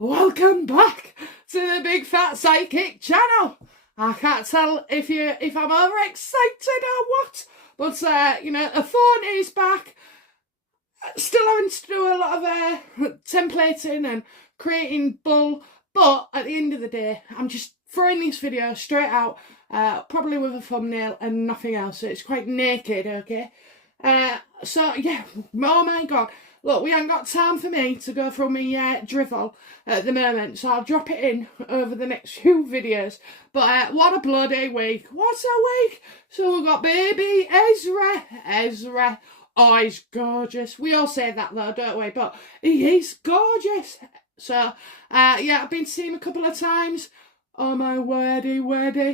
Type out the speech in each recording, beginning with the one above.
Welcome back to the Big Fat Psychic channel. I can't tell if I'm overexcited or what, but the phone is back. Still having to do a lot of templating and creating bull, but at the end of the day, I'm just throwing this video straight out, probably with a thumbnail and nothing else. So it's quite naked, okay? So yeah, oh my god. Look, we ain't got time for me to go through my drivel at the moment, so I'll drop it in over the next few videos. But what a bloody week. What a week. So we've got baby Ezra. Oh, he's gorgeous. We all say that though, don't we? But he is gorgeous. So, yeah, I've been to see him a couple of times. Oh my wordy.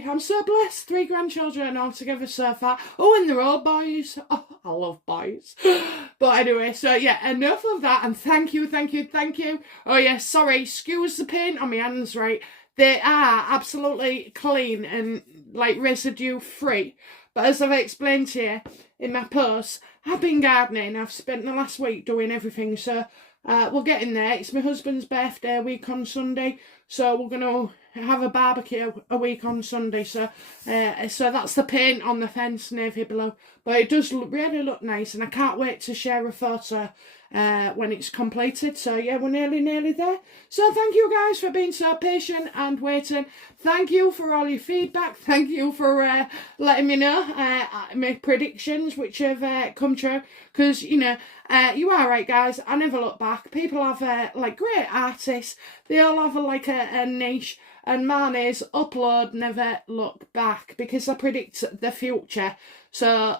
I'm so blessed. 3 grandchildren all together so far. Oh, and they're all boys. Oh, I love boys. But anyway, so yeah, enough of that. And thank you. Oh yeah, sorry, excuse the paint on my hands, right? They are absolutely clean and like residue free. But as I've explained to you in my posts, I've been gardening. I've spent the last week doing everything. So we'll get in there. It's my husband's birthday week on Sunday. So we're going to have a barbecue a week on Sunday. So that's the paint on the fence, navy blue. But it does really look nice. And I can't wait to share a photo when it's completed. So yeah, we're nearly there. So thank you guys for being so patient and waiting. Thank you for all your feedback. Thank you for letting me know my predictions which have come true. Because you are right, guys. I never look back. People have like great artists. They all have a niche. And mine is upload, never look back, because I predict the future. So,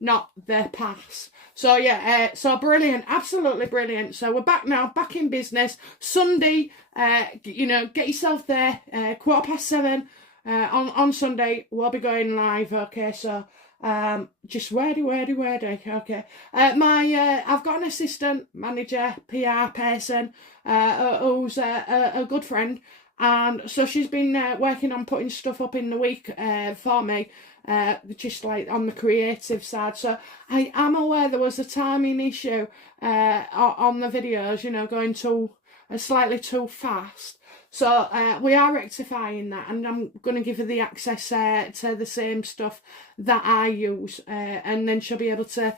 not the past. So, yeah, so brilliant. Absolutely brilliant. So, we're back now, back in business. Sunday, get yourself there. 7:15 on Sunday, we'll be going live, okay? So, just ready, okay? I've got an assistant, manager, PR person, who's a good friend. And so she's been working on putting stuff up in the week for me, just like on the creative side. So I am aware there was a timing issue on the videos, going too slightly too fast. So we are rectifying that, and I'm going to give her the access to the same stuff that I use, and then she'll be able to,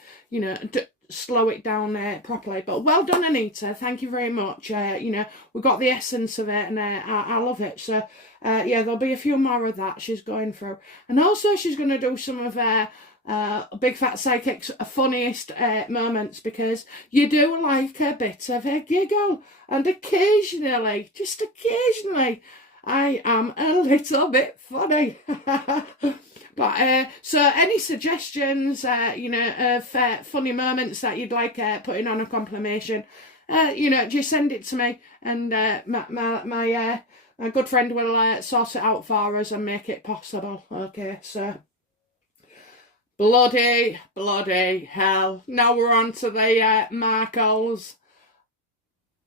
slow it down properly. But well done, Anita. Thank you very much. We got the essence of it, and I love it. So yeah, there'll be a few more of that she's going through, and also she's going to do some of Big Fat Psychic's funniest moments, because you do like a bit of a giggle, and occasionally, just occasionally, I am a little bit funny. But so any suggestions, of funny moments that you'd like putting on a compilation, just send it to me, and my good friend will sort it out for us and make it possible. Okay, so bloody hell! Now we're on to the Markles.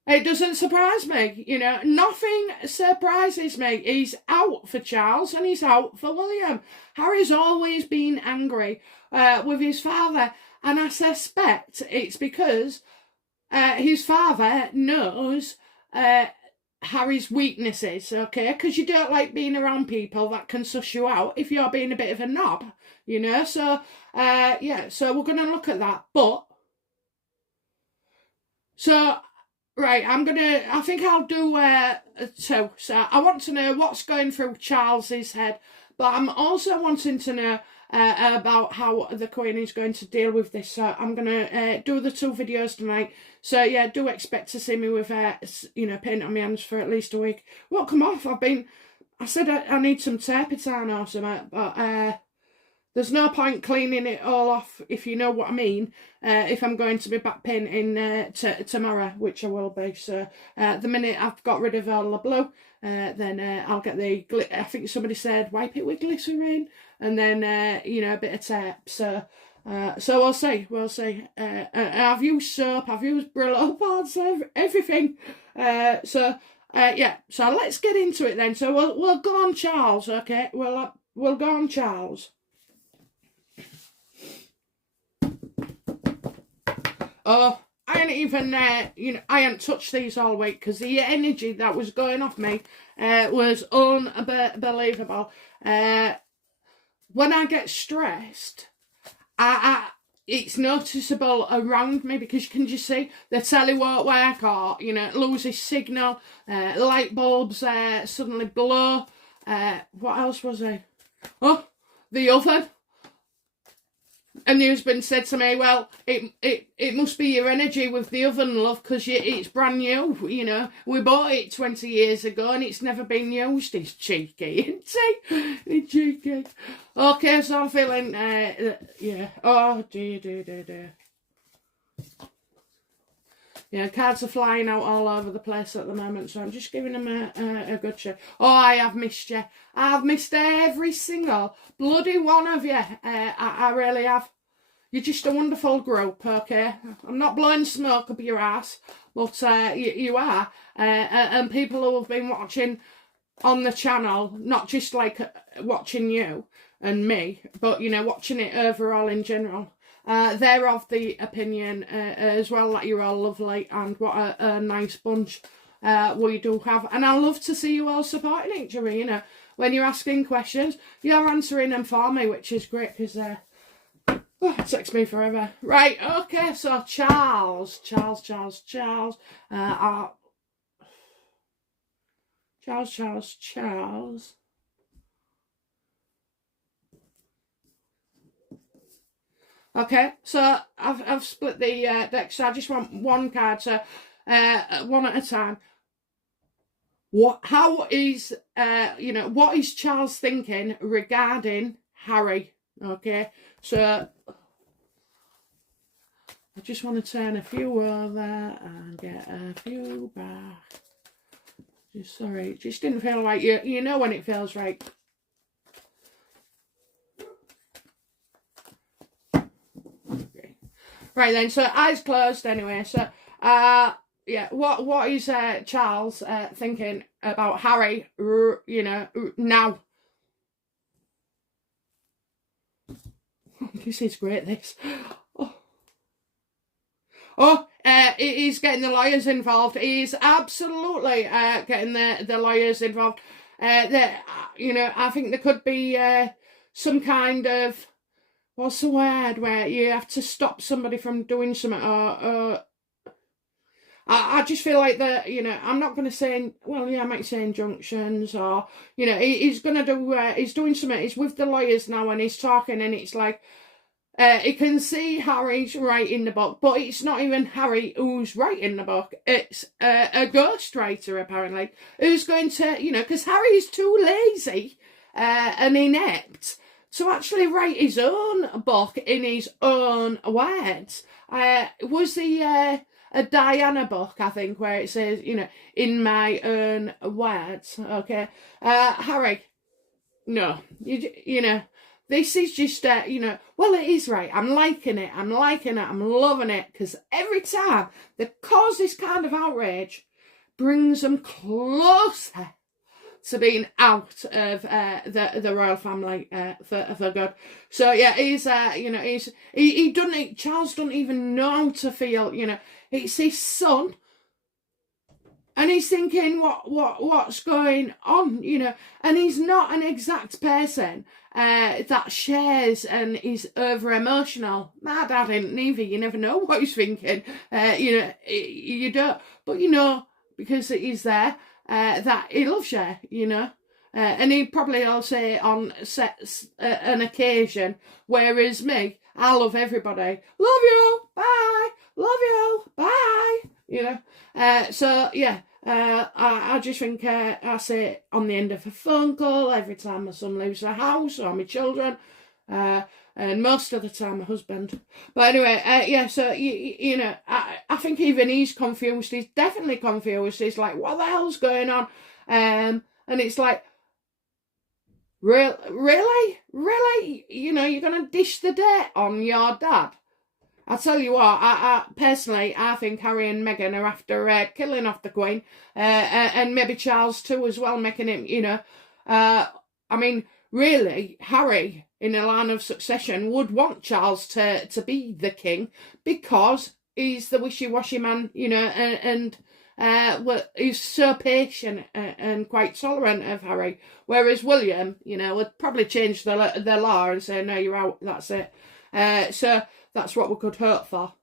It doesn't surprise me, nothing surprises me. He's out for Charles and he's out for William. Harry's always been angry with his father, and I suspect it's because his father knows Harry's weaknesses, okay? Because you don't like being around people that can suss you out if you're being a bit of a knob, So, yeah, so we're going to look at that. But, so... right, I think I'll do 2. So I want to know what's going through Charles's head, but I'm also wanting to know about how the Queen is going to deal with this. So I'm going to do the 2 videos tonight. So yeah, do expect to see me with, paint on my hands for at least a week. Won't come off. I said I need some turpentine or something, but there's no point cleaning it all off, if you know what I mean, if I'm going to be back painting tomorrow, which I will be. So the minute I've got rid of all the blue, then I'll get the, I think somebody said wipe it with glycerin, and then, a bit of tape. So we'll see. I've used soap, I've used Brillo pads, everything. Yeah, so let's get into it then. So we'll go on Charles, okay? We'll go on Charles. Oh, I ain't even, I ain't touched these all week because the energy that was going off me was unbelievable. When I get stressed, it's noticeable around me because you can just see the telly won't work, or it loses signal, light bulbs suddenly blow. What else was it? Oh, the oven. And the husband said to me, well, it must be your energy with the oven, love, because it's brand new, We bought it 20 years ago and it's never been used. It's cheeky, isn't he? It's cheeky. Okay, so I'm feeling, yeah. Oh, dear. Yeah, cards are flying out all over the place at the moment, so I'm just giving them a good check. Oh, I have missed you. I've missed every single bloody one of you. I really have. You're just a wonderful group, okay? I'm not blowing smoke up your ass, but you are. And people who have been watching on the channel, not just like watching you and me, but, watching it overall in general. They're of the opinion as well that you're all lovely and what a nice bunch we do have. And I love to see you all supporting each other, when you're asking questions, you're answering them for me, which is great because it takes me forever. Right, okay, so Charles. Okay, so I've split the deck, so I just want one card, so one at a time. How is what is Charles thinking regarding Harry? Okay, so I just want to turn a few over and get a few back. Sorry, it just didn't feel like you know when it feels right. Okay. Right then, so eyes closed anyway. So yeah, what is Charles thinking about Harry? Now. This is great. This. He's getting the lawyers involved. He's absolutely getting the lawyers involved. I think there could be some kind of, what's the word, where you have to stop somebody from doing something, or I just feel like that, I'm not going to say, well, yeah, I might say injunctions, or, he's going to do, he's doing something, he's with the lawyers now, and he's talking, and it's like, he can see Harry's writing the book, but it's not even Harry who's writing the book. It's a ghostwriter, apparently, who's going to, because Harry's too lazy and inept to actually write his own book in his own words. Was the a Diana book, I think, where it says, in my own words, okay? Harry, no, this is just, well, it is right. I'm liking it. I'm loving it. Because every time they cause this kind of outrage, brings them closer to being out of the royal family for good. So, yeah, he's, he doesn't, Charles doesn't even know how to feel, it's his son. And he's thinking, what's going on, and he's not an exact person that shares and is over emotional. My dad ain't neither. You never know what he's thinking. You don't, but because he's there, that he loves you. And he'd probably all say on an occasion, whereas me, I love everybody. Love you, bye. Love you, bye. So yeah. I just think I say it on the end of a phone call every time my son leaves the house, or my children, and most of the time my husband. But anyway, yeah, so, I think even he's confused. He's definitely confused. He's like, what the hell's going on? And it's like, really? You're going to dish the dirt on your dad? I'll tell you what, I personally, I think Harry and Meghan are after killing off the Queen, and maybe Charles too as well, making him, I mean, really, Harry, in a line of succession, would want Charles to be the king, because he's the wishy-washy man, you know, and well, he's so patient and quite tolerant of Harry, whereas William, you know, would probably change the law and say, no, you're out, that's it. So that's what we could hope for.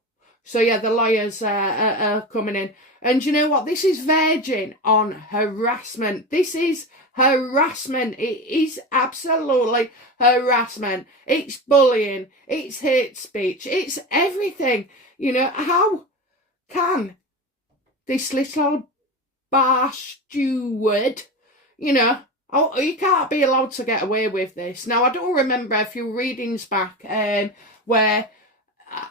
So yeah, the lawyers are coming in. And you know what? This is verging on harassment. This is harassment. It is absolutely harassment. It's bullying. It's hate speech. It's everything. You know, how can this little bar steward, you know, oh, you can't be allowed to get away with this. Now, I do remember a few readings back where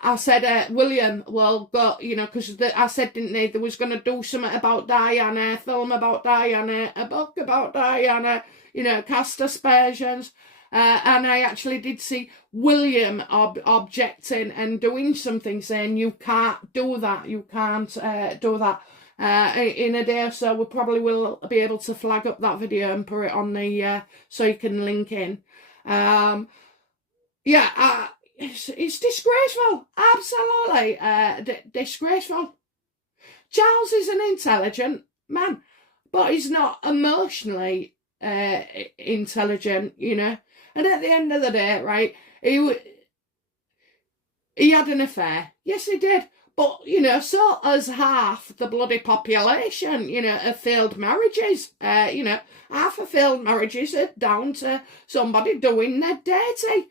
I said, William, well, go, you know, because I said, didn't they, there was going to do something about Diana, a film about Diana, a book about Diana, you know, cast aspersions. And I actually did see William objecting and doing something, saying, you can't do that, you can't do that. In a day or so, we probably will be able to flag up that video and put it on the, so you can link in. Yeah, it's disgraceful, absolutely disgraceful. Charles is an intelligent man, but he's not emotionally intelligent, you know. And at the end of the day, right, he had an affair. Yes, he did. But, you know, so has half the bloody population, you know, of failed marriages. You know, half of failed marriages are down to somebody doing their dirty.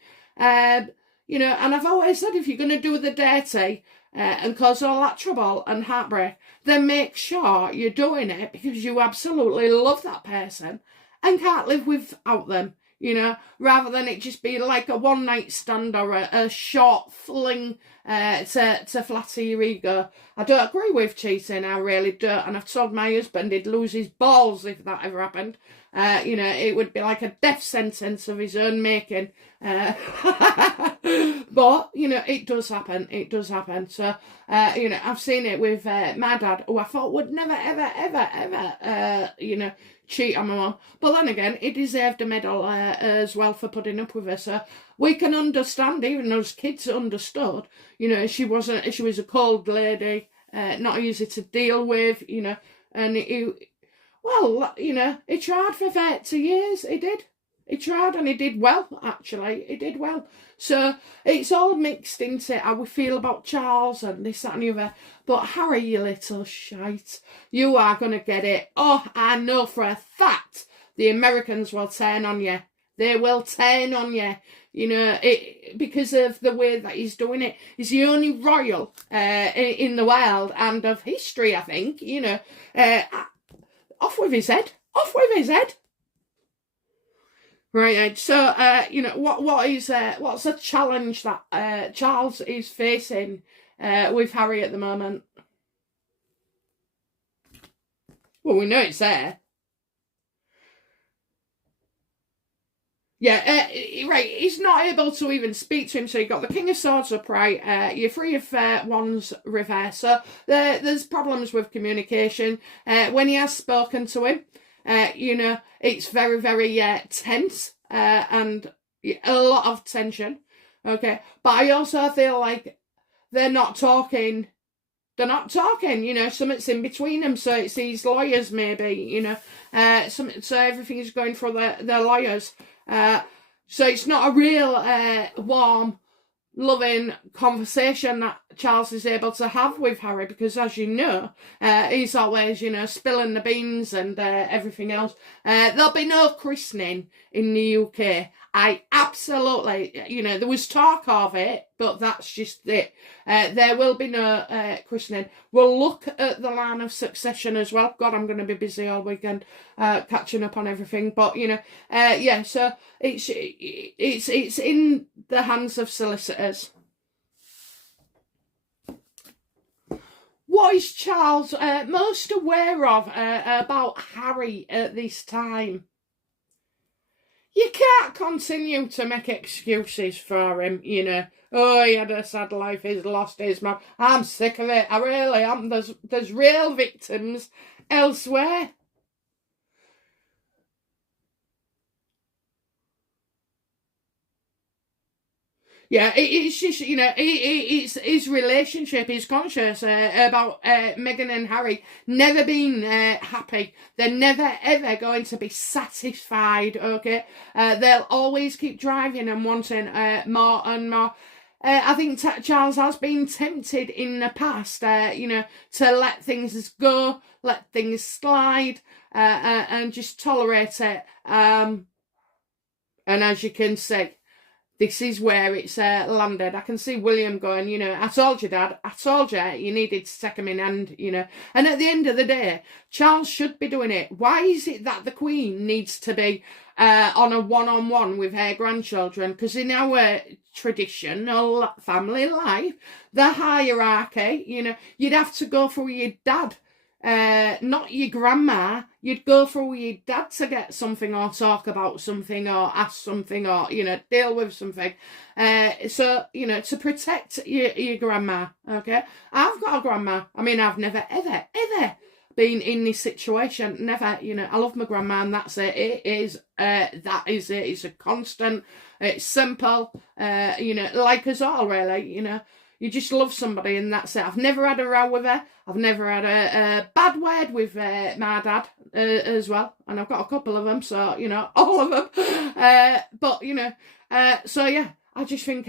You know, and I've always said, if you're going to do the dirty and cause all that trouble and heartbreak, then make sure you're doing it because you absolutely love that person and can't live without them, you know, rather than it just be like a one-night stand or a short fling to flatter your ego. I don't agree with cheating, I really don't, and I've told my husband he'd lose his balls if that ever happened. You know, it would be like a death sentence of his own making. But, you know, it does happen. It does happen. So, you know, I've seen it with my dad, who I thought would never, ever, ever, ever, you know, cheat on my mum. But then again, he deserved a medal as well for putting up with her. So we can understand, even those kids understood, you know, she was a cold lady, not easy to deal with, you know, and well, you know, he tried for 30 years, he did. He tried and he did well, actually. He did well. So it's all mixed into how we feel about Charles and this, that and the other. But Harry, you little shite, you are going to get it. Oh, I know for a fact the Americans will turn on you. They will turn on you. You know, because of the way that he's doing it. He's the only royal in the world and of history, I think, you know. Off with his head. Off with his head. Right, so, you know, what's a challenge that Charles is facing with Harry at the moment? Well, we know it's there. Yeah, right, he's not able to even speak to him, so you've got the King of Swords upright, your Three of Wands reverse, so there's problems with communication. When he has spoken to him, you know, it's very, very tense and a lot of tension, okay? But I also feel like they're not talking, you know, something's in between them, so it's these lawyers maybe, you know, so everything is going through their lawyers. So it's not a real warm, loving conversation that Charles is able to have with Harry, because as you know, he's always, you know, spilling the beans and everything else. There'll be no christening in the UK. I absolutely, you know, there was talk of it, but that's just it. There will be no christening. We'll look at the line of succession as well. God, I'm going to be busy all weekend catching up on everything. But, you know, yeah, so it's in the hands of solicitors. What is Charles most aware of about Harry at this time? You can't continue to make excuses for him, you know. Oh, he had a sad life, he's lost his mum. I'm sick of it, I really am. There's real victims elsewhere. Yeah, it's just, it's his relationship, he's conscious about Meghan and Harry never being happy. They're never, ever going to be satisfied, okay? They'll always keep driving and wanting more and more. I think Charles has been tempted in the past, to let things go, let things slide, and just tolerate it. And as you can see, this is where it's landed. I can see William going, I told you, Dad, I told you, you needed to take him in hand, And at the end of the day, Charles should be doing it. Why is it that the Queen needs to be on a one-on-one with her grandchildren? Because in our traditional family life, the hierarchy, you'd have to go through your dad. Not your grandma, you'd go through your dad to get something or talk about something or ask something or, deal with something. So, to protect your grandma, okay? I've got a grandma. I mean, I've never, ever, ever been in this situation. Never, I love my grandma and that's it. That is it. It's a constant, it's simple, like us all, really, You just love somebody and that's it. I've never had a row with her. I've never had a bad word with my dad as well. And I've got a couple of them, so, all of them. But, so yeah, I just think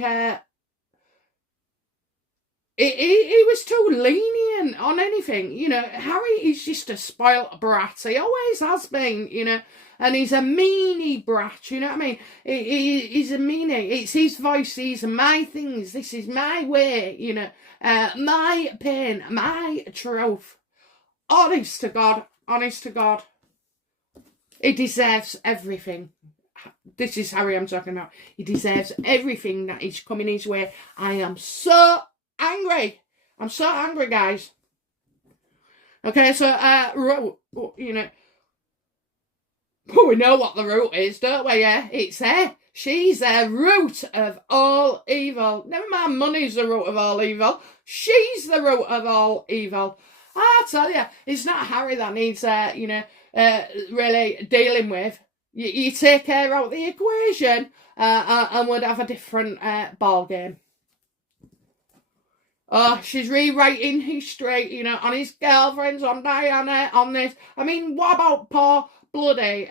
he was too lenient on anything. Harry is just a spoilt brat. He always has been, and he's a meanie brat, you know what I mean? He's a meanie. It's his voice, these are my things, this is my way, my pain, my truth. Honest to God. He deserves everything. This is Harry I'm talking about. He deserves everything that is coming his way. I am so angry. I'm so angry, guys. Okay, so, we know what the root is, don't we? Yeah, it's her. She's the root of all evil. Never mind money's the root of all evil. She's the root of all evil. I tell you, it's not Harry that needs, really dealing with. You take her out of the equation and would have a different ball game. Oh, she's rewriting history, on his girlfriends, on Diana, on this. I mean, what about poor bloody,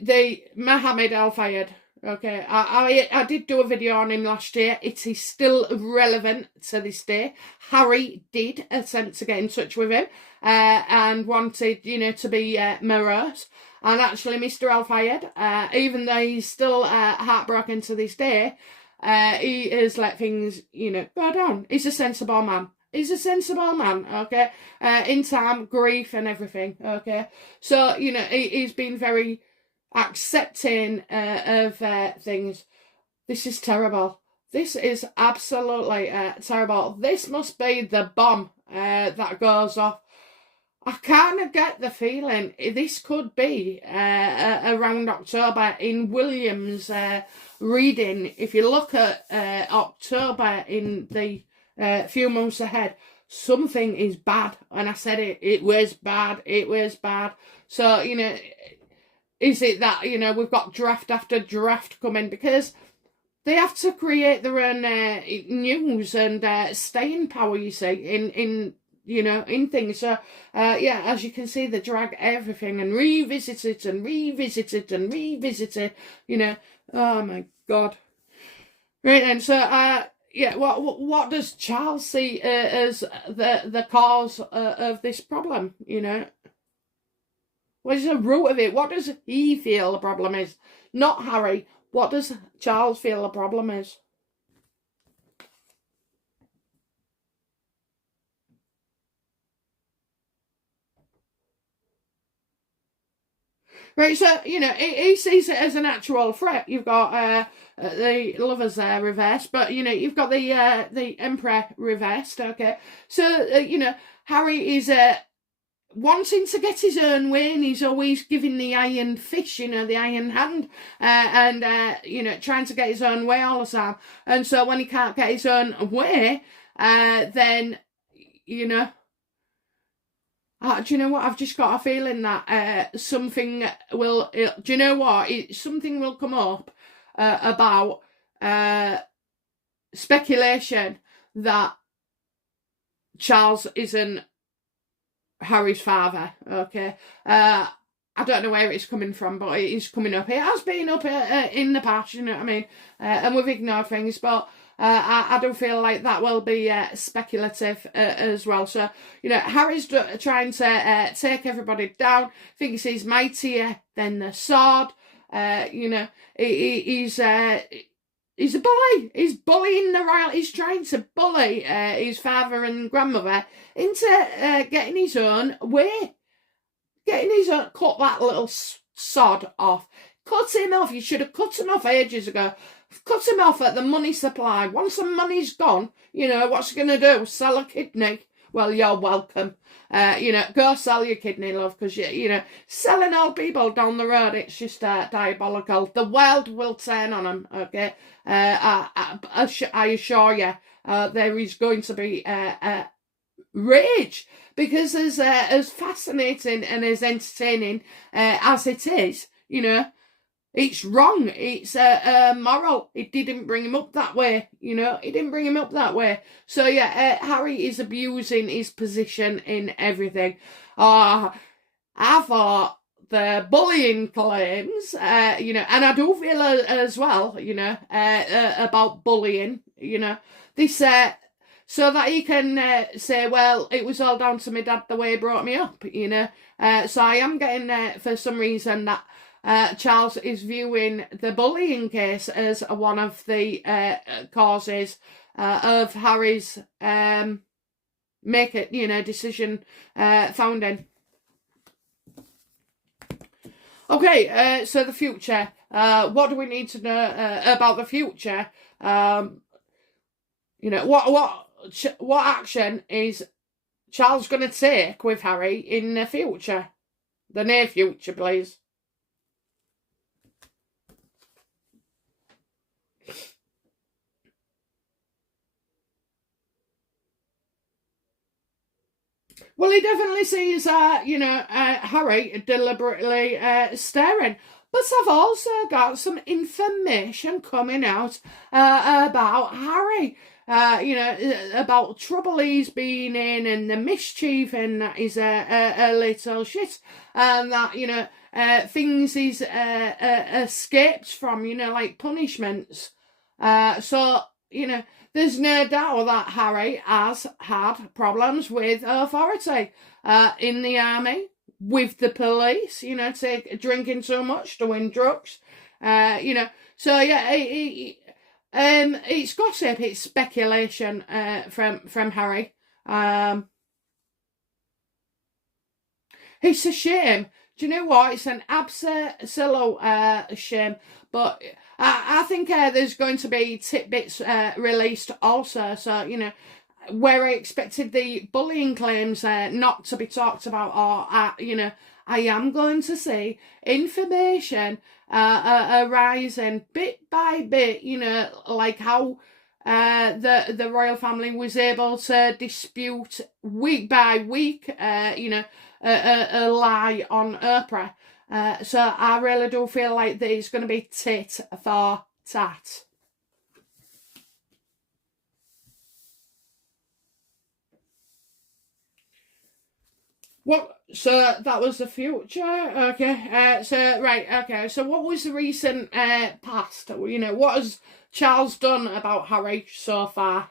the Mohammed Al Fayed? Okay, I did do a video on him last year. It is still relevant to this day. Harry did attempt to get in touch with him and wanted, to be morose. And actually, Mr. Al Fayed, even though he's still heartbroken to this day, he has let things, go down. He's a sensible man. Okay? In time, grief and everything, okay? So, he's been very accepting of things. This is terrible. This is absolutely terrible. This must be the bomb that goes off. I kind of get the feeling this could be around October in William's reading. If you look at October in the few months ahead, something is bad. And I said it was bad. So, is it that, we've got draft after draft coming? Because they have to create their own news and staying power, you see, in things. So, as you can see, they drag everything and revisit it. Oh my God. Right then, so, what does Charles see as the cause of this problem, What is the root of it? What does he feel the problem is? Not Harry. What does Charles feel the problem is? Right, so, he sees it as an actual threat. You've got the lovers reversed, but, you've got the Emperor reversed, okay? So, Harry is wanting to get his own way, and he's always giving the iron fist, the iron hand, and trying to get his own way all the time. And so when he can't get his own way, then, do you know what? I've just got a feeling that something will. Do you know what? Something will come up, about speculation that Charles isn't Harry's father, okay? I don't know where it's coming from, but it is coming up. It has been up in the past, you know what I mean? And we've ignored things, but I do feel like that will be speculative as well. So, you know, Harry's trying to take everybody down, thinks he's mightier than the sword. You know, he's a bully. He's bullying the royal. He's trying to bully his father and grandmother into getting his own way. Getting his own. Cut that little sod off. Cut him off. You should have cut him off ages ago. Cut him off at the money supply. Once the money's gone, you know, what's he going to do? Sell a kidney? Well, you're welcome. You know, go sell your kidney, love, because, you know, selling old people down the road, it's just diabolical. The world will turn on them, okay? I assure you, there is going to be rage, because as fascinating and as entertaining as it is, you know, it's wrong. It's moral. It didn't bring him up that way. You know, it didn't bring him up that way. So yeah, Harry is abusing his position in everything. I thought the bullying claims, you know, and I do feel as well, you know, about bullying, you know, this, so that he can say, well, it was all down to my dad, the way he brought me up, you know. So I am getting, for some reason, that Charles is viewing the bullying case as one of the causes of Harry's decision founding. Okay, so the future. What do we need to know about the future? You know, what action is Charles going to take with Harry in the future? The near future, please. Well, he definitely sees, Harry deliberately staring. But I've also got some information coming out about Harry. About trouble he's been in and the mischief, and that he's a little shit. And that, you know, things he's escaped from, you know, like punishments. So, you know, there's no doubt that Harry has had problems with authority in the army, with the police, you know, drinking too much, doing drugs, you know. So, yeah, it's gossip, it's speculation from Harry. It's a shame. Do you know what? It's an absolute shame. But I think there's going to be tidbits released also. So, you know, where I expected the bullying claims not to be talked about, or, you know, I am going to see information arising bit by bit, you know, like how the royal family was able to dispute week by week, you know, a lie on Oprah. So I really do feel like there's going to be tit for tat. What? So that was the future, okay. So what was the recent past? You know, what has Charles done about Harry so far?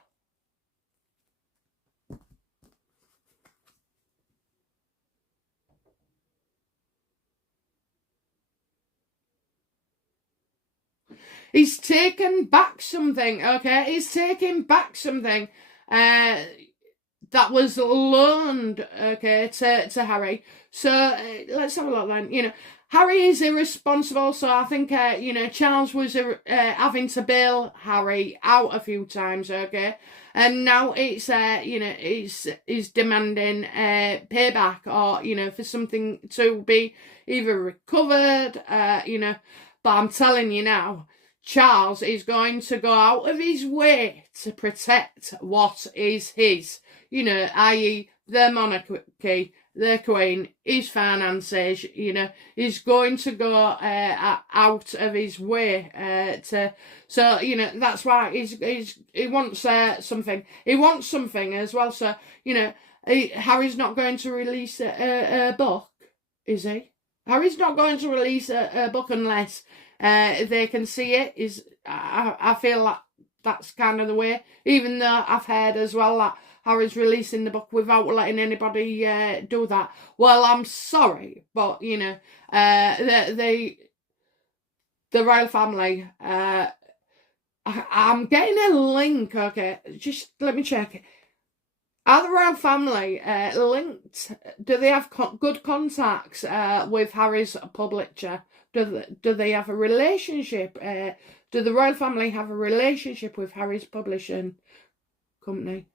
He's taken back something, okay? He's taking back something that was loaned, okay, to Harry. So let's have a look then. You know, Harry is irresponsible, so I think, you know, Charles was having to bail Harry out a few times, okay? And now it's, you know, he's demanding payback, or, you know, for something to be either recovered, you know. But I'm telling you now, Charles is going to go out of his way to protect what is his, you know, i.e. the monarchy, the Queen, his finances, you know, he's going to go out of his way so, you know, that's why he wants something. He wants something as well, so, you know, Harry's not going to release a book, is he? Harry's not going to release a book unless they can see it. I feel like that's kind of the way, even though I've heard as well that Harry's releasing the book without letting anybody do that. Well, I'm sorry, but, you know, the royal family, I'm getting a link, okay, just let me check it. Are the royal family linked? Do they have good contacts with Harry's publisher? Do they have a relationship? Do the royal family have a relationship with Harry's publishing company?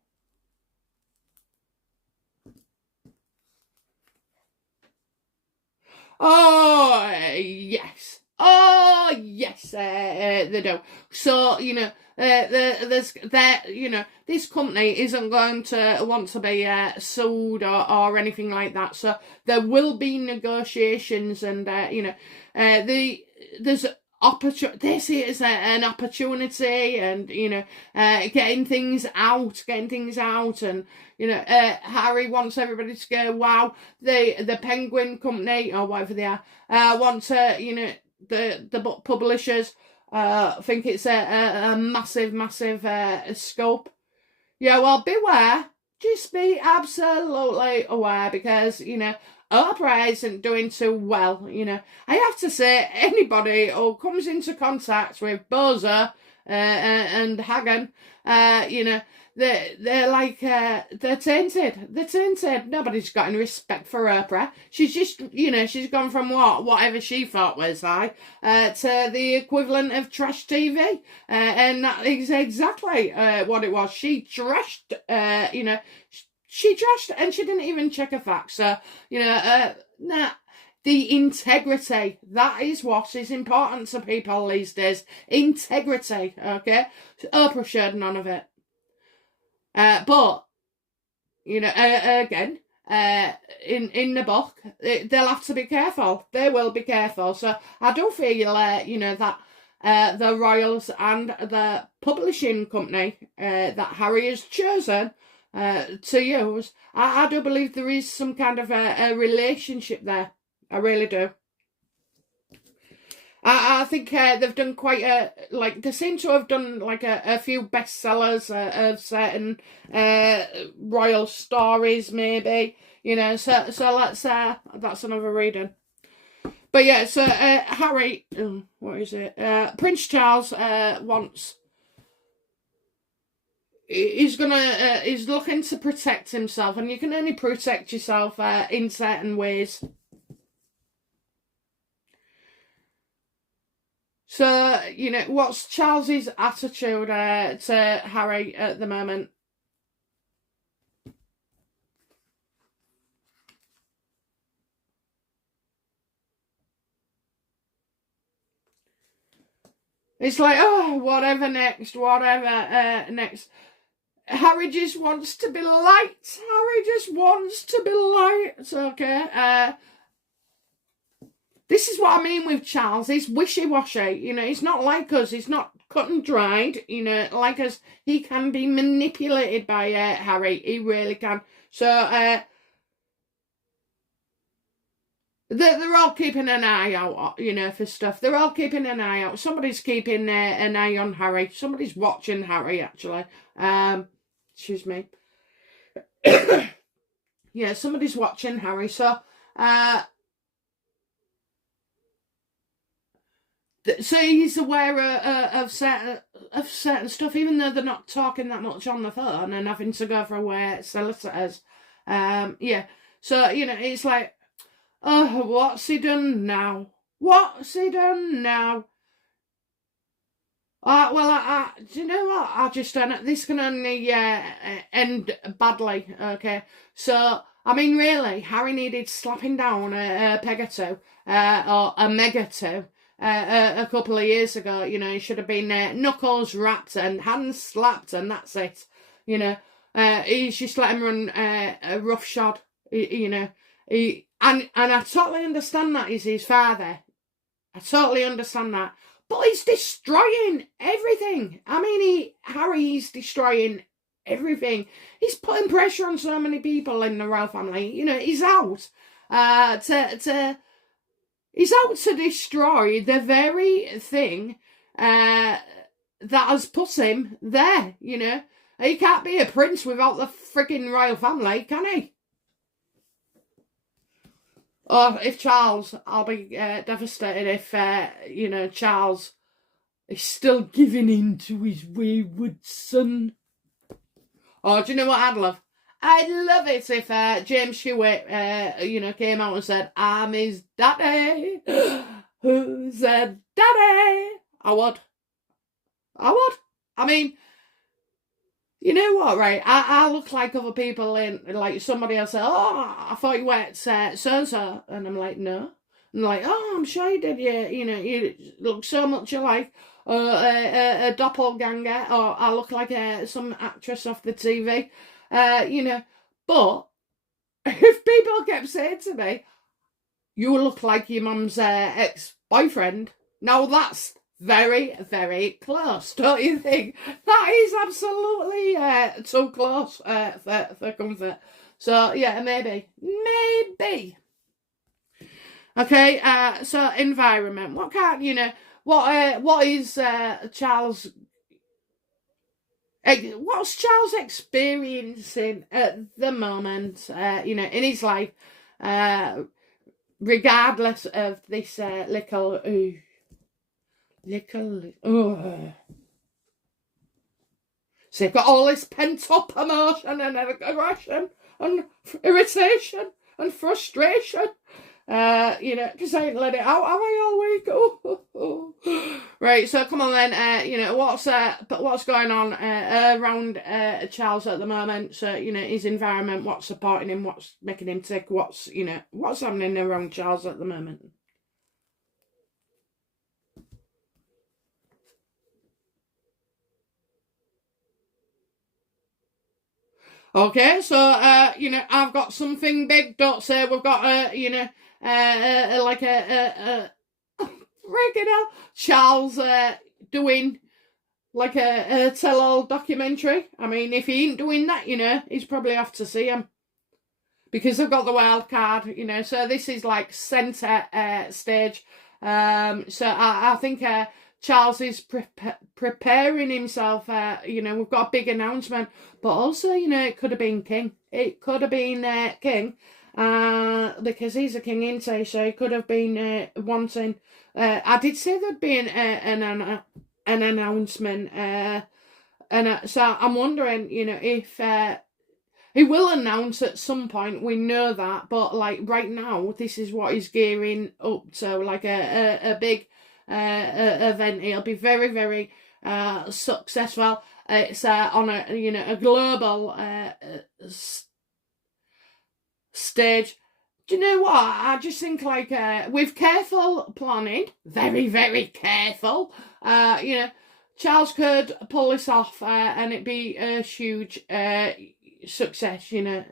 Oh, yes. Oh, yes, they do. So, you know, you know, this company isn't going to want to be sued or anything like that. So there will be negotiations, and you know, there's this is an opportunity, and you know, getting things out, and you know, Harry wants everybody to go, wow, the Penguin Company or whatever they are, want to, you know, the book publishers think it's a massive scope. Yeah, well, beware. Just be absolutely aware, because, you know, Oprah isn't doing too well, you know. I have to say, anybody who comes into contact with Bozo and Hagen, you know, they're like, they're tainted. They're tainted. Nobody's got any respect for Oprah. She's just, you know, she's gone from whatever she thought was high, to the equivalent of trash TV. And that is exactly what it was. She trashed, you know, she trashed, and she didn't even check her facts. So, you know, nah. The integrity, that is what is important to people these days. Integrity, okay? Oprah showed none of it. But, you know, again, in the book, they'll have to be careful. They will be careful. So I do feel, you know, that the royals and the publishing company that Harry has chosen to use, I do believe there is some kind of a relationship there. I really do. I think they've done quite they seem to have done like a few bestsellers of certain royal stories, maybe, you know, so let's that's another reading. But yeah, so Harry, what is it? Prince Charles he's looking to protect himself, and you can only protect yourself in certain ways. So, you know, what's Charles's attitude to Harry at the moment? It's like, oh, whatever next. Harry just wants to be liked. Okay. This is what I mean with Charles. He's wishy-washy. You know, he's not like us. He's not cut and dried. You know, like us. He can be manipulated by Harry. He really can. So, they're all keeping an eye out, you know, for stuff. They're all keeping an eye out. Somebody's keeping an eye on Harry. Somebody's watching Harry, actually. Excuse me. Yeah, somebody's watching Harry. So, so he's aware of certain stuff, even though they're not talking that much on the phone and having to go for solicitors. Yeah. So, you know, it's like, oh, what's he done now? Well, do you know what? I just don't. This can only end badly. Okay, so I mean, really, Harry needed slapping down a peg or two, or a meg or two, a couple of years ago. You know, he should have been knuckles rapped and hands slapped, and that's it. You know, He's just letting him run a roughshod, you know. And I totally understand that he's his father. I totally understand that. But he's destroying everything. I mean, Harry's destroying everything. He's putting pressure on so many people in the royal family. You know, he's out he's out to destroy the very thing that has put him there, you know. He can't be a prince without the frigging royal family, can he? Or if Charles, I'll be devastated if, you know, Charles is still giving in to his wayward son. Or do you know what I'd love? I'd love it if James Stewart, you know, came out and said, I'm his daddy. Who said daddy? I would. I mean, you know what, right? I look like other people in, like somebody else said, oh, I thought you went so-and-so. And I'm like, no. And like, oh, I'm sure you did. You know, you look so much alike. A doppelganger. Or I look like some actress off the TV. You know, but if people kept saying to me, you look like your mum's ex-boyfriend, now that's very, very close, don't you think? That is absolutely too close for comfort. So, yeah, maybe. Okay, so environment. What can't, you know, what is Charles... What's Charles experiencing at the moment, you know, in his life, regardless of this little. So you've got all this pent-up emotion and aggression and irritation and frustration. You know, because I ain't let it out, have I, all week? Right, so come on then, you know, what's going on around Charles at the moment? So, you know, his environment, what's supporting him, what's making him tick, what's happening around Charles at the moment? Okay, so, you know, I've got something big, don't say we've got, you know, like a freaking hell, Charles doing like a tell-all documentary. I mean, if he ain't doing that, you know, he's probably off to see him. Because they've got the wild card, you know, so this is like centre stage. So I think Charles is preparing himself, you know, we've got a big announcement, but also, you know, it could have been King. It could have been King, because he's a king, isn't he? So he could have been wanting, I did say there'd be an announcement, and so I'm wondering, you know, if he will announce at some point, we know that, but like right now, this is what he's gearing up to, like a big event. It'll be very, very successful. It's on a, you know, a global stage. Do you know what? I just think like with careful planning, very, very careful, you know, Charles could pull this off and it'd be a huge success, you know.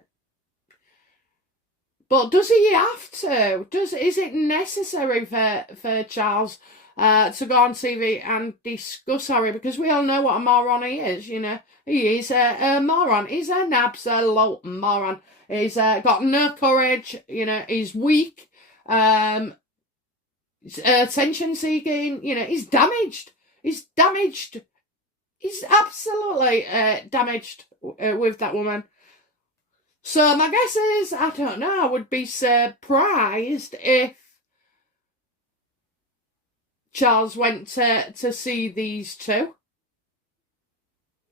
But does he have to? Is it necessary for Charles to go on TV and discuss Harry? Because we all know what a moron he is, you know. He is a moron. He's an absolute moron. He's got no courage, you know. He's weak. Attention seeking, you know. He's damaged. He's absolutely damaged with that woman. So my guess is, I don't know, I would be surprised if Charles went to see these two.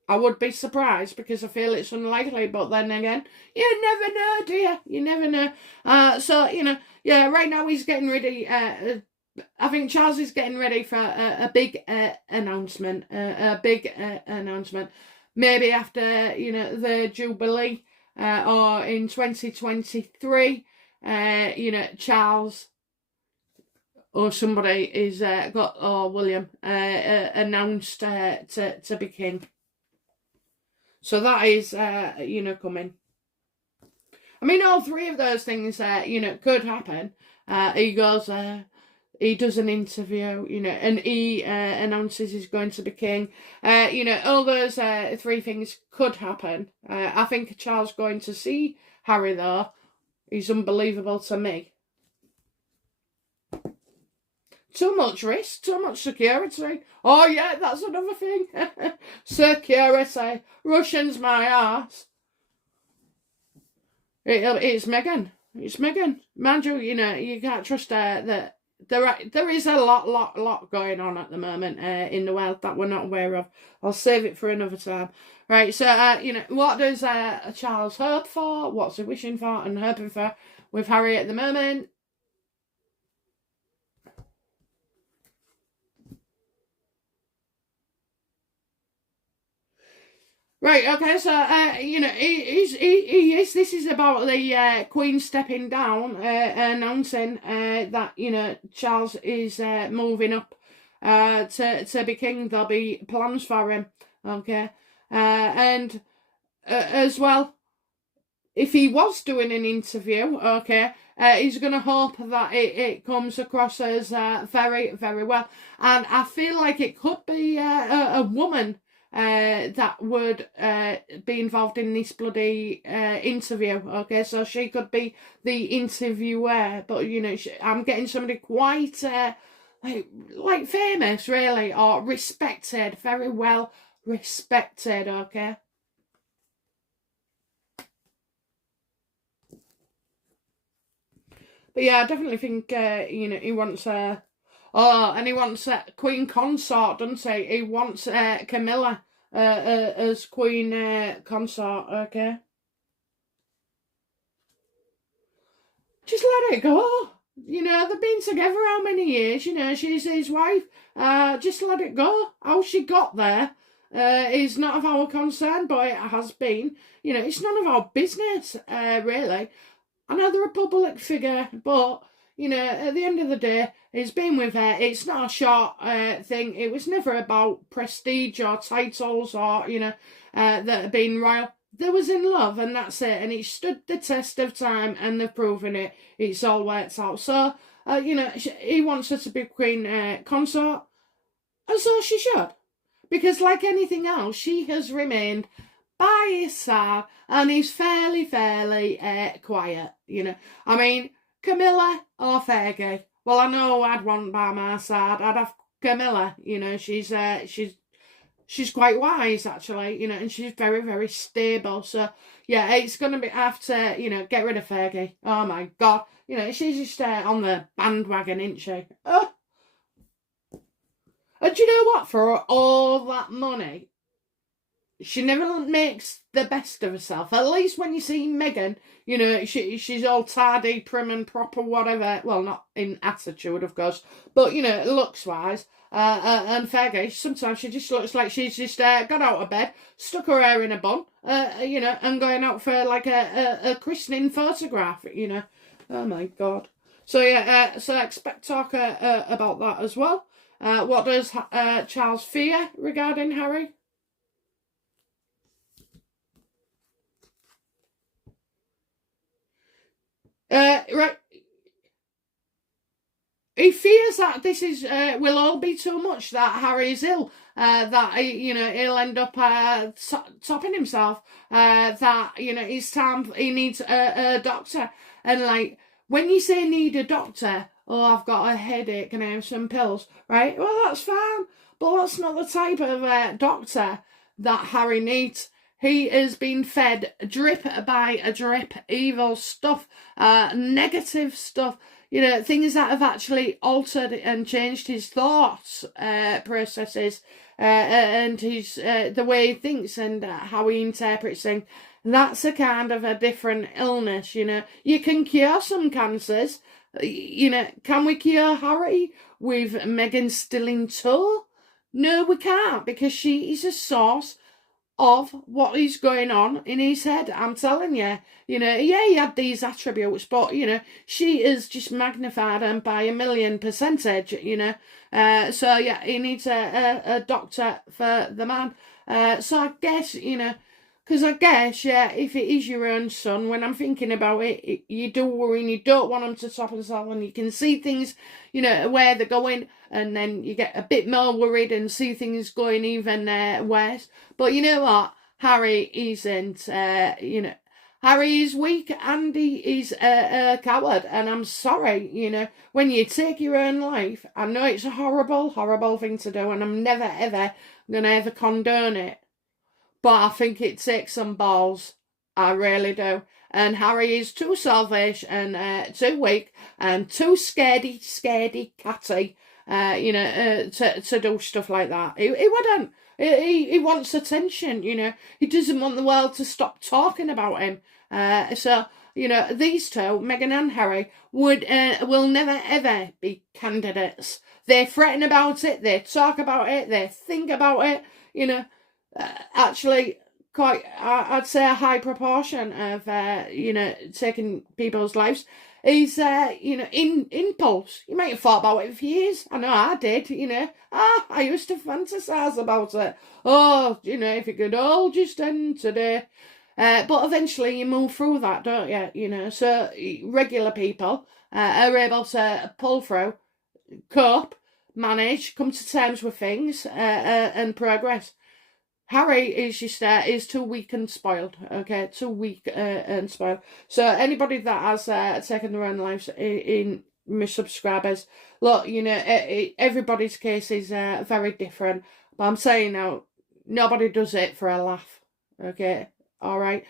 I would be surprised because I feel it's unlikely, but then again, you never know, do you? You never know. So, you know, yeah, right now he's getting ready. I think Charles is getting ready for a big announcement. Announcement. Maybe after, you know, the Jubilee. Or in 2023, you know, Charles or somebody is William announced to be king. So that is, coming. I mean, all three of those things, could happen. He goes, he does an interview, and he announces he's going to be king. All those three things could happen. I think Charles going to see Harry, though, is unbelievable to me. Too much risk, too much security. Oh, yeah, that's another thing. Security. Russians, my arse. It's Meghan. It's Meghan. Mind you, you can't trust that there is a lot going on at the moment in the world that we're not aware of. I'll save it for another time. Right, so, what does Charles hope for? What's he wishing for and hoping for with Harry at the moment? Right, okay, so, this is about the Queen stepping down, announcing that, Charles is moving up to be king. There'll be plans for him, okay? And as well, if he was doing an interview, okay, he's going to hope that it comes across as very, very well. And I feel like it could be a woman that would be involved in this bloody interview, okay? So she could be the interviewer, but, I'm getting somebody quite, like famous, really, or respected, very well respected, okay? But yeah, I definitely think, he wants and he wants Queen Consort, doesn't he? He wants Camilla as Queen Consort, okay? Just let it go. They've been together how many years? She's his wife. Just let it go. How she got there is not of our concern, but it has been. It's none of our business, really. I know they're a public figure, but, at the end of the day, he's been with her. It's not a short thing. It was never about prestige or titles or, that have been royal. They was in love, and that's it. And it stood the test of time, and they've proven it. It's all worked out. So, he wants her to be Queen Consort, and so she should. Because like anything else, she has remained by his side, and he's fairly quiet, I mean, Camilla or Fergie? Well, I know I'd want by my side. I'd have Camilla, she's quite wise, actually, and she's very, very stable. So, yeah, it's going to have to, get rid of Fergie. Oh, my God. She's just on the bandwagon, isn't she? Oh. And do you know what? For all that money, she never makes the best of herself. At least when you see Meghan, she's all tidy, prim and proper, whatever. Well, not in attitude, of course, but, looks-wise. And Fergie, sometimes she just looks like she's just got out of bed, stuck her hair in a bun, and going out for, like, a christening photograph, Oh, my God. So, yeah, so I expect talk about that as well. What does Charles fear regarding Harry? Right. He fears that this is will all be too much, that Harry's ill, that he'll end up topping himself, that it's time he needs a doctor, and like when you say need a doctor, oh, I've got a headache and I have some pills, right? Well, that's fine, but that's not the type of doctor that Harry needs. He has been fed drip by a drip, evil stuff, negative stuff, things that have actually altered and changed his thoughts processes and his the way he thinks and how he interprets things. That's a kind of a different illness, You can cure some cancers. Can we cure Harry with Meghan still in tow? No, we can't, because she is a source of what is going on in his head. I'm telling you, yeah, he had these attributes, but, she is just magnified and by 1,000,000%, so, yeah, he needs a doctor for the man. So I guess, Because I guess, yeah, if it is your own son, when I'm thinking about it, you do worry and you don't want them to stop themselves, and you can see things, where they're going, and then you get a bit more worried and see things going even worse. But you know what? Harry isn't, Harry is weak and he is a coward, and I'm sorry, when you take your own life, I know it's a horrible, horrible thing to do, and I'm never, ever going to ever condone it. But I think it takes some balls. I really do. And Harry is too selfish and too weak and too scaredy catty, to do stuff like that. He wouldn't. He wants attention, He doesn't want the world to stop talking about him. So, these two, Meghan and Harry, will never ever be candidates. They threaten about it, they talk about it, they think about it, actually quite, I'd say a high proportion of, taking people's lives is, in impulse. You might have thought about it for years. I know I did, I used to fantasize about it. Oh, if it could all just end today. But eventually you move through that, don't you? So regular people are able to pull through, cope, manage, come to terms with things, and progress. Harry is too weak and spoiled, okay? Too weak and spoiled. So anybody that has taken their own lives in my subscribers, look, everybody's case is very different. But I'm saying now, nobody does it for a laugh, okay? All right.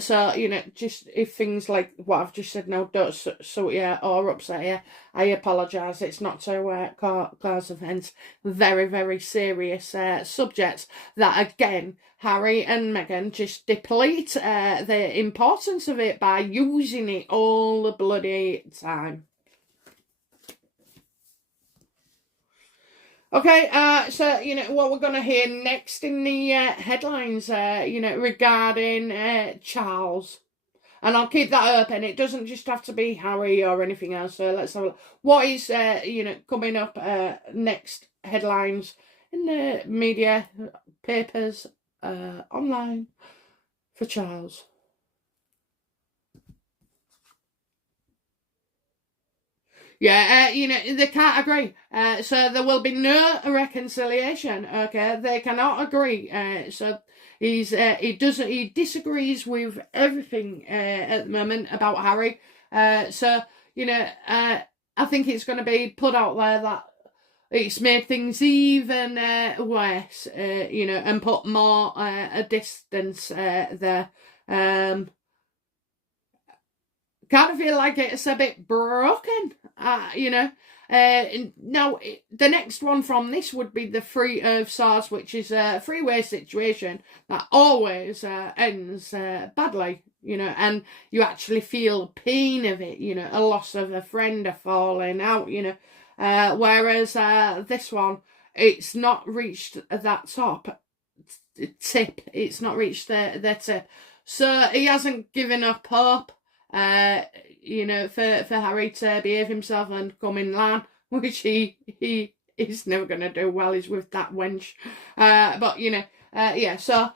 So, just if things like what I've just said now don't suit you or upset you, I apologise. It's not to cause offence. Very, very serious subjects that, again, Harry and Meghan just deplete the importance of it by using it all the bloody time. Okay, so, what we're going to hear next in the headlines, regarding Charles. And I'll keep that open. It doesn't just have to be Harry or anything else. So let's have a look. What is, coming up next headlines in the media, papers, online for Charles? Yeah, they can't agree. So there will be no reconciliation. Okay, they cannot agree. So he disagrees with everything at the moment about Harry. So I think it's going to be put out there that it's made things even worse. And put more a distance there. Kind of feel like it's a bit broken, now, the next one from this would be the Three of Swords, which is a three-way situation that always ends badly, and you actually feel pain of it, a loss of a friend, a falling out, whereas this one, it's not reached that top tip, it's not reached the tip, so he hasn't given up hope. For Harry to behave himself and come in line, which he is never going to do well, is with that wench. But, so,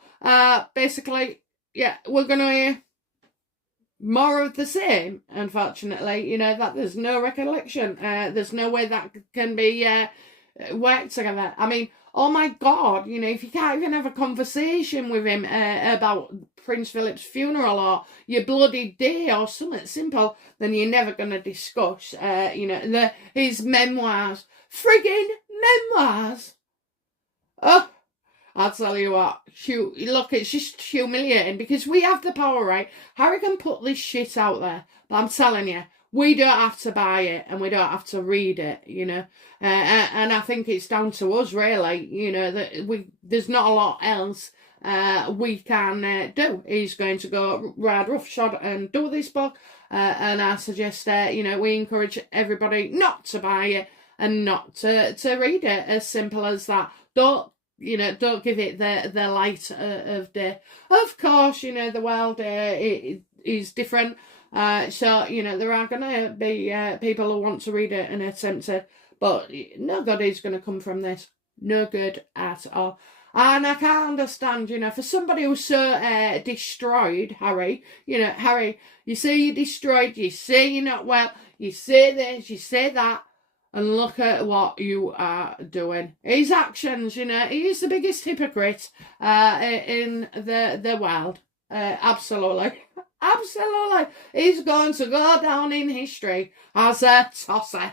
basically, we're going to hear more of the same, unfortunately, that there's no recollection. There's no way that can be worked together. I mean, oh my God, if you can't even have a conversation with him about Prince Philip's funeral or your bloody day or something simple, then you're never going to discuss, his memoirs. Friggin' memoirs! Oh, I'll tell you what, look, it's just humiliating because we have the power, right? Harry can put this shit out there, but I'm telling you, we don't have to buy it and we don't have to read it, and I think it's down to us, really, that there's not a lot else we can do. He's going to go ride roughshod and do this book, and I suggest we encourage everybody not to buy it and not to read it. As simple as that. Don't give it the light of day. Of course, the world is different. So, there are going to be people who want to read it and attempt it, but no good is going to come from this. No good at all. And I can't understand, you know, for somebody who's so destroyed, Harry, you know, Harry, you say you're destroyed, you say you're not well, you say this, you say that, and look at what you are doing. His actions, you know, he is the biggest hypocrite in the world. Absolutely. Absolutely. He's going to go down in history as a tosser.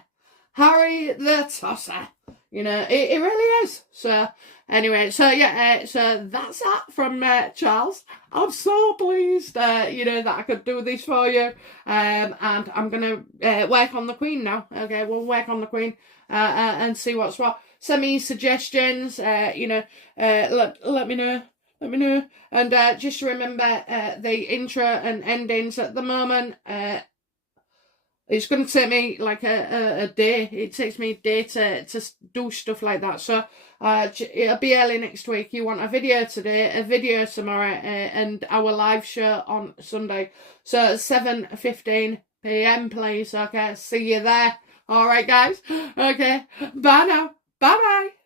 Harry the tosser. You know, it really is. So, anyway, so yeah, so that's that from Charles. I'm so pleased, you know, that I could do this for you. And I'm going to work on the Queen now. Okay, we'll work on the Queen and see what's what. Send me suggestions, you know, let me know. Let me know. And just remember the intro and endings at the moment. It's going to take me like a day. It takes me a day to do stuff like that. So it'll be early next week. You want a video today, a video tomorrow, and our live show on Sunday. So 7:15 p.m, please. Okay, see you there. All right, guys. Okay, bye now. Bye-bye.